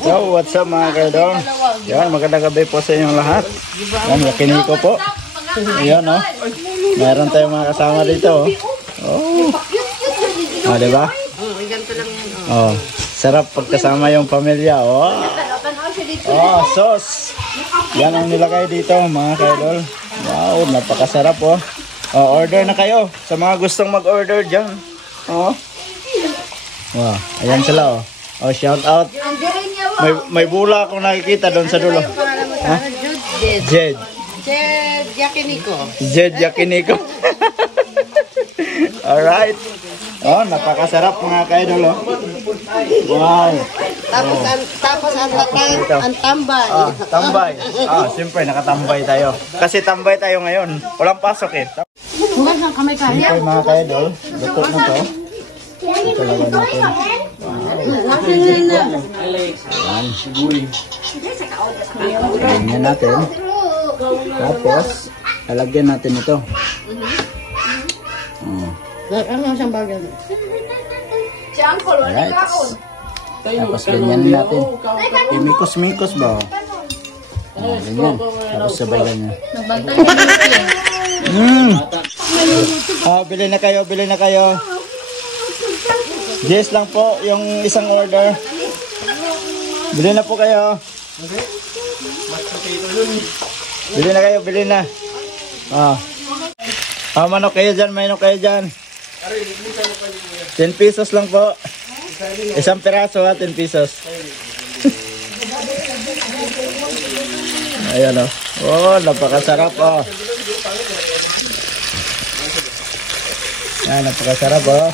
So, what's up mga kaidol? Yan, magandang gabi po sa inyong lahat. Yan, Yakiniko po. Ayan, oh. Meron tayong mga kasama dito, oh. Oh, diba? Oh, sarap pagkasama yung pamilya, oh. Oh, sauce. Yan ang nilagay dito, mga kaidol. Wow, napakasarap, oh. Oh, order na kayo sa mga gustong mag-order dyan. Oh. Wow, ayan sila, oh. Oh, shout out. May bula akong nakikita doon sa dulo. Ha? Jed. Jed Yakiniko. Jed Yakiniko. Alright. Oh, napakasarap mga kaidol, oh. Wow. Tapos ang tambay. Ah, tambay. Ah, siyempre nakatambay tayo. Kasi tambay tayo ngayon. Walang pasok eh. Huwag ng kamay kaya. Siyempre mga kaidol, luto na to. Ito lagyan natin. Ganyan natin. Tapos, lalagyan natin ito. Ano siyang bagay? Alright. Tapos ganyan natin. Imikos-mikos ba? Ganyan. Tapos sabay ganyan. Oh, bili na kayo, bili na kayo. Yes lang po yung isang order. Bili na po kayo. Bili na kayo, bili na. Manok kayo dyan, manok kayo dyan. 10 pesos lang po. Isang piraso ha, 10 pesos. Ayan o. Oh, napakasarap oh. Ayan, napakasarap oh.